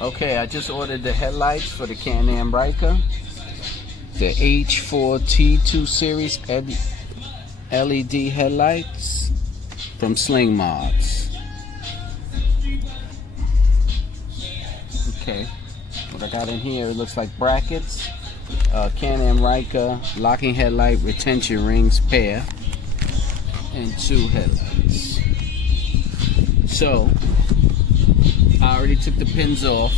Okay, I just ordered the headlights for the Can-Am Ryker. The H4T2 series LED headlights from slingmods. Okay, what I got in here, it looks like brackets, Can-Am Ryker locking headlight retention rings pair, and 2 headlights. So I already took the pins off,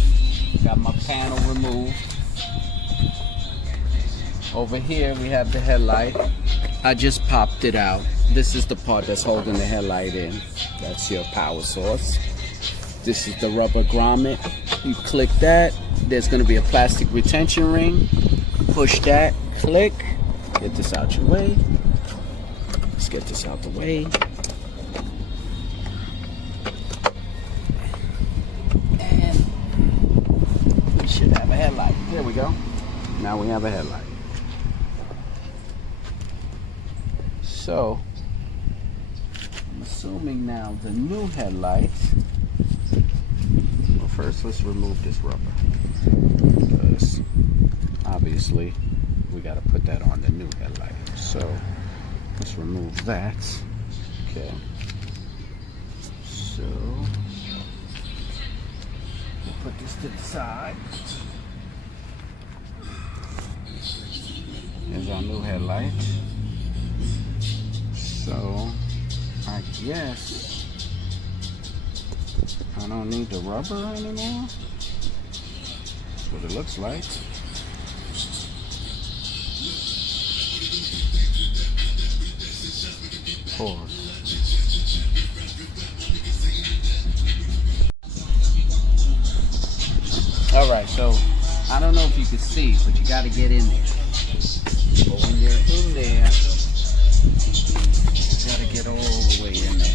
got my panel removed. Over here we have the headlight. I just popped it out. This is the part that's holding the headlight in. That's your power source. This is the rubber grommet. You click that, there's going to be a plastic retention ring. Push that, click. Get this out your way. Let's get this out the way. And we should have a headlight. There we go. Now we have a headlight. So, I'm assuming now the new headlights. Well, first let's remove this rubber, because obviously we got to put that on the new headlight. So let's remove that. Okay. So we'll put this to the side. Here's our new headlight. So I guess I don't need the rubber anymore. That's what it looks like. Pause. Alright, so I don't know if you can see, but you got to get in there. But when you're in there, gotta get all the way in there.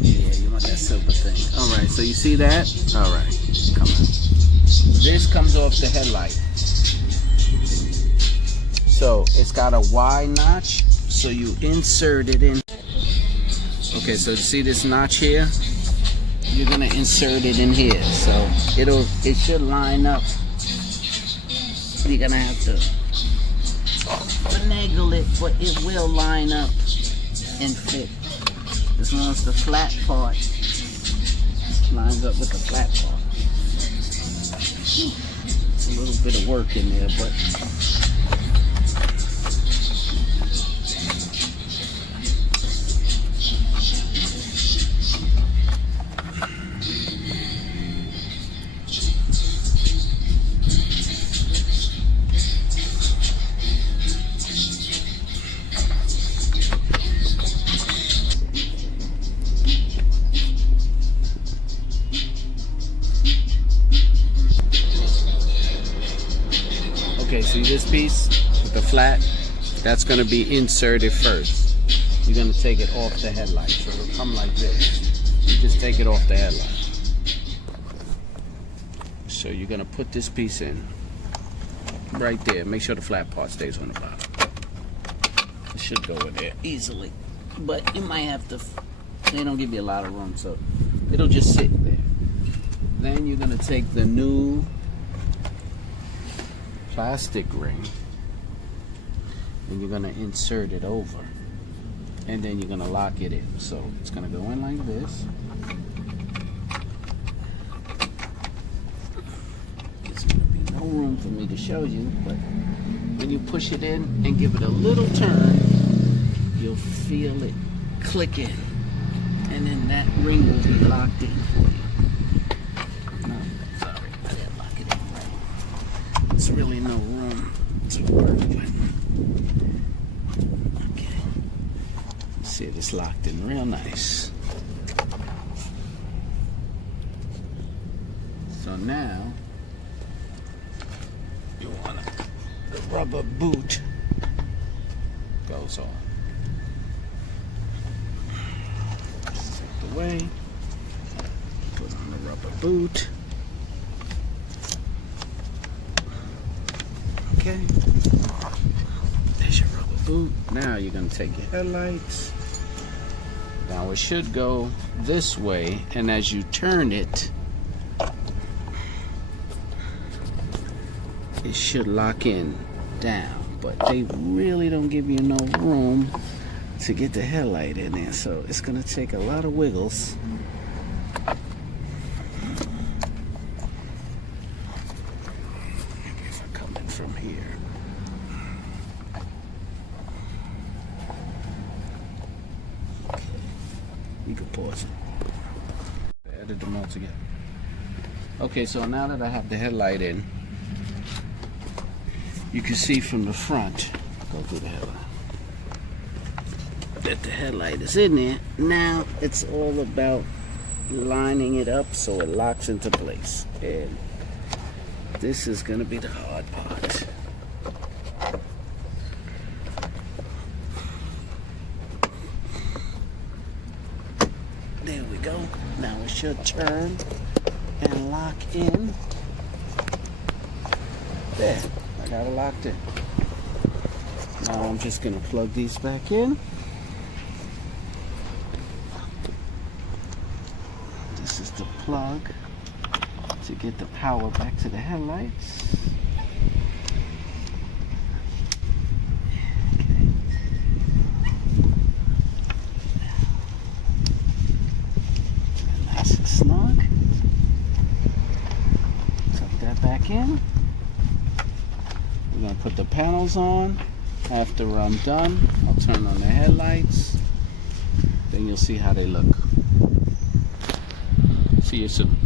Yeah, you want that silver thing. Alright, so you see that? Alright, come on. This comes off the headlight. So it's got a Y notch, so you insert it in. Okay, so you see this notch here? You're gonna insert it in here. So it should line up. You're gonna have to finagle it, but it will line up and fit, as long as the flat part lines up with the flat part. It's a little bit of work in there, but okay, see this piece with the flat? That's going to be inserted first. You're going to take it off the headlight. So it'll come like this. You just take it off the headlight. So you're going to put this piece in right there. Make sure the flat part stays on the bottom. It should go in there easily. But you might have to, they don't give you a lot of room, so it'll just sit there. Then you're going to take the new plastic ring and you're going to insert it over, and then you're going to lock it in. So it's going to go in like this. There's going to be no room for me to show you, but when you push it in and give it a little turn, you'll feel it click in, and then that ring will be locked in for you. There's really no room to work with. Okay. See, it's locked in real nice. So now you want the rubber boot goes on. Take the way. Put on the rubber boot. Okay, there's your rubber boot. Now you're going to take your headlights. Now it should go this way, and as you turn it, it should lock in down, but they really don't give you no room to get the headlight in there, so it's gonna take a lot of wiggles. If I come in from here, okay, you can pause it. I added them all together. Okay, so now that I have the headlight in, you can see from the front, go through the headlight, that the headlight is in there. Now it's all about lining it up so it locks into place. And this is going to be the hard part. There we go. Now it should turn and lock in. There, I got it locked in. Now I'm just going to plug these back in. This is the plug to get the power back to the headlights. Okay. Nice and snug. Tuck that back in. We're going to put the panels on. After I'm done, I'll turn on the headlights. Then you'll see how they look. See you soon.